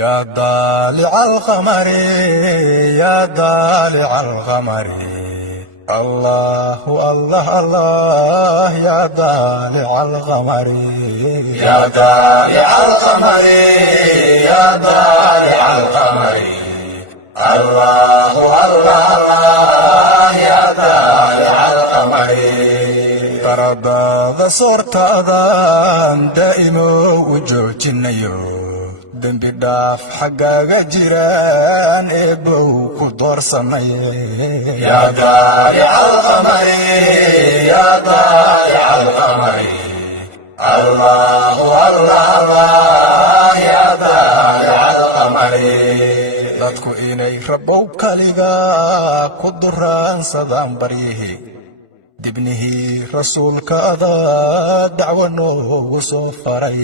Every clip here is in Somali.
يا ضالع القمر يا ضالع القمر الله الله الله يا ضالع القمر يا ضالع القمر يا ضالع القمر الله الله الله يا ضالع القمر ترضى صورت أذان دائم وجوجنيو دنبي داف حقاقا جيران إبو كدور سمي يا ضالع القمر يا ضالع القمر الله الله الله يا ضالع القمر dadku inay rabow kaliga ku duraan sadaan baryihi dibnihii rasuulkaada dacwo noogu soo faray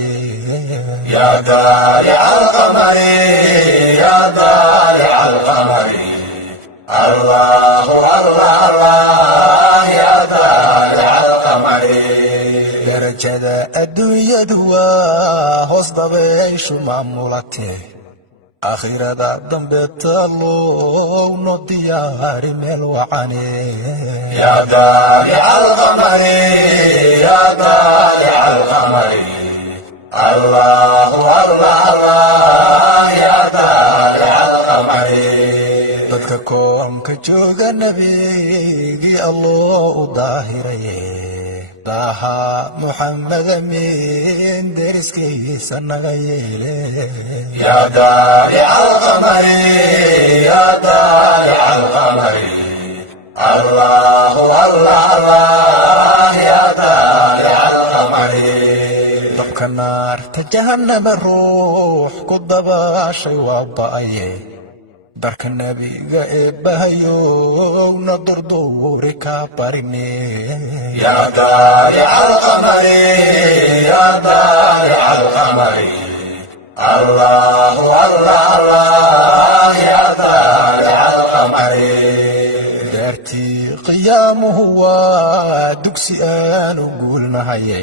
yaa daalica alqamari yaa daalica alqamari allahu allah allah yaa daalica alqamari darajada adduunyadu waa hoos dabayshu maamulatee آخرة ضمبت الله نضيار ملوعني يا ضالع القمر يا ضالع القمر الله الله الله يا ضالع القمر بدكم كجوج النبي الله ظاهري طه محمد من درسكي سنغير يا ضالع القمر يا ضالع القمر الله الله الله يا ضالع القمر ضبك النار تجهنم الروح كضبا شي وضعيه darka nabiga eebbahayow na durduuri ka barini yaa daalica alqamari yaa daalica alqamari allahu allah allah yaa daalica alqamari daartii qiyaamuhu waa dugsi aanu guulnahaye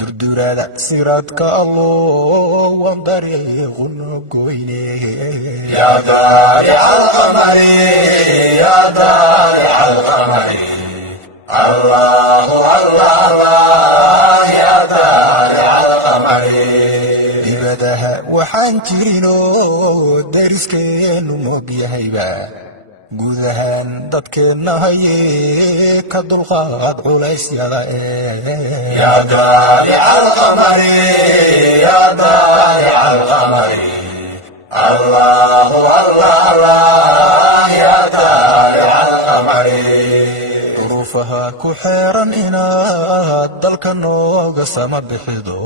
durdurada siraadka allah waan dariiquna goyne yaa daalica alqamari yaa daalica alqamari allahu allah allah yaa daalica alqamari dibadaha waxaan jirinoo dariskeenu mogyahayba guud ahaan dadkeenna haye ka dulqaad culaysyada yaa daalica alqamari yaa daalica alqamari allahu allah allah yaa daalica alqamari duruufaha ku xeeran inaad dalka nooga sama bixido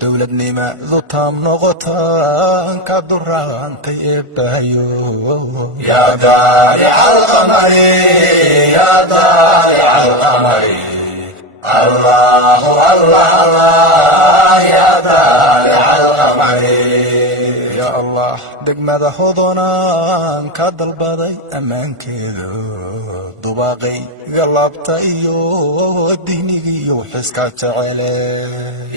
dowladnimadu taam noqotaan ka duraantay eebbahayo yaa daalica alqamari yaa daalica alqamari allahu allah allah yaa daalica alqamari yaa allah degmada hodonaan ka dalbaday ammaankeedu dubaaqay galabta iyo dignigiiyo xiska jecele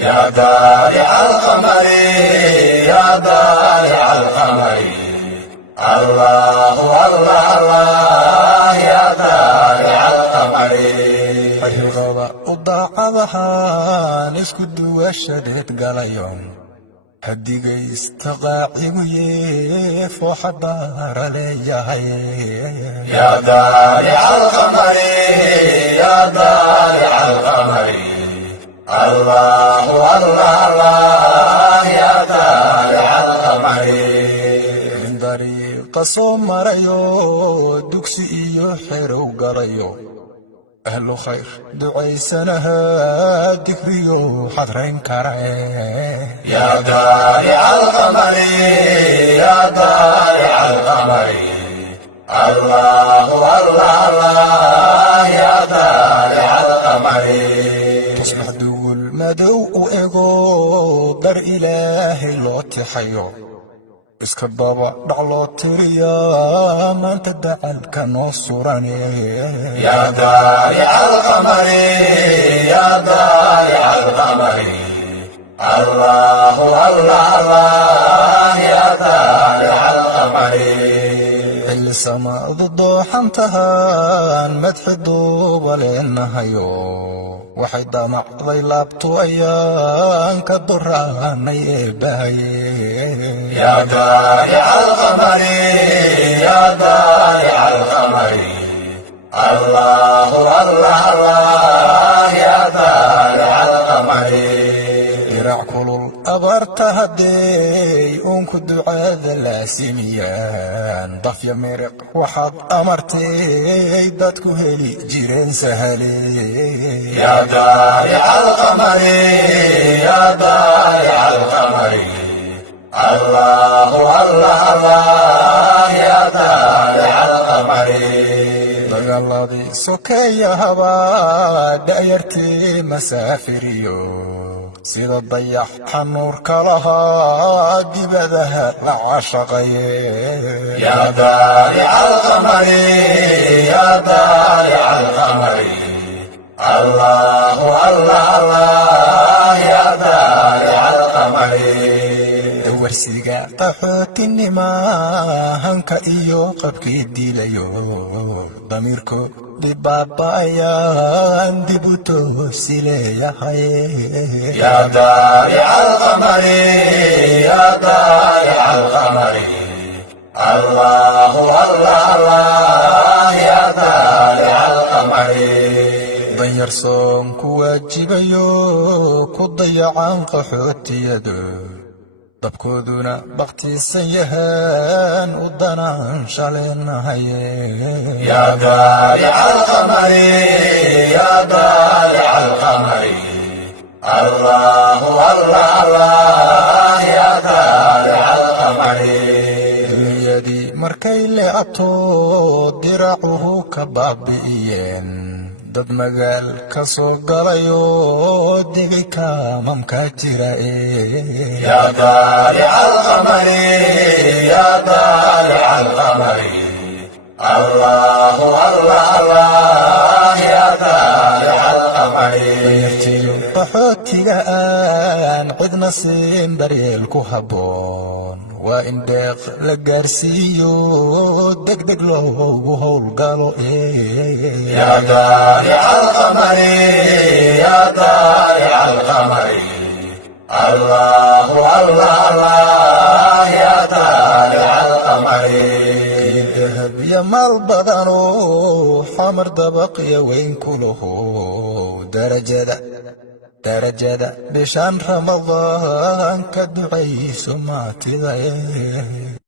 yaa daalica alqamari yaa daalica alqamari allahu allah allah yaa daalica alqamari ayugaba u daacadahaan isku duwashadeed galayon hadigaysta qaacigu yee fooxa baara leeyahay yaa daalica alqamari yaa daalica alqamari allahu allah allah yaa daalica alqamari min dariiqa soo marayo dugsi iyo xerow galayo ahlu khayr ducaysanaha dikriyo xadrayn kara yaa daalica alqamari yaa daalica alqamari allahu allah allah yaa daalica alqamari tusbax dugul madow u ego dar ilaahay loo tixayo iska daba dhac loo tiriyaa maanta dacalka noo surane yaa daalica alqamari yaa daalica alqamari الله الله الله يا samaadu dooxantahaan madxi duuba leenahayo waxay damacday laabtu ayaan ka duraanay eebbahaye yaa daalica alqamari yaa daalica alqamari allahu allah allah yaa daalica alqamari dirac kulul abaarta hadday uunku ducaada laasimiyaan dafya miriq waxaad amartay dadku heli jireen sahale yaa daalica alqamari yaa daalica alqamari allahu allah allah yaa daalica alqamari dagaaladii sokeeyahaba da'yartii masaafiriyo sida dayax xanuurka lahaa dibadaha la caashaqaye yaa daalica alqamari yaa daalica alqamari allahu allah allah yaa daalica alqamari dawarsiga qaxootinima hanka iyo qabkii dilayo damiirko dibaaba'ayaan dib u toosi leeyahay yaa daalica alqamari yaa daalica alqamari allahu allah allah yaa daalica alqamari danyar soon ku waajibayo ku dayacan qaxootiyado dabkooduna bakhtiisan yahaan u danaan shaleenahaye yaa daalica alqamari yaa daalica alqamari allahu allah allah yaa daalica alqamari dunyadii markay le'ato diracuhu ka baabi'iyeen dad magaal ka soo galayo digay kaamamka jira yaa daalica alqamari yaa daalica alqamari allahu allah allah yaa daalica alqamari danyartiyo qaxootiga aan cidna siin daryeel ku habboon waa in deeq la gaarsiiyo degdeg loogu howlgalo yaa daalica alqamari yaa daalica alqamari allahu allah allah yaa daalica alqamari kii dahab iyo maal badano xamar dabaqya weyn ku laho darajada bishaan ramadaan ka ducayso maatida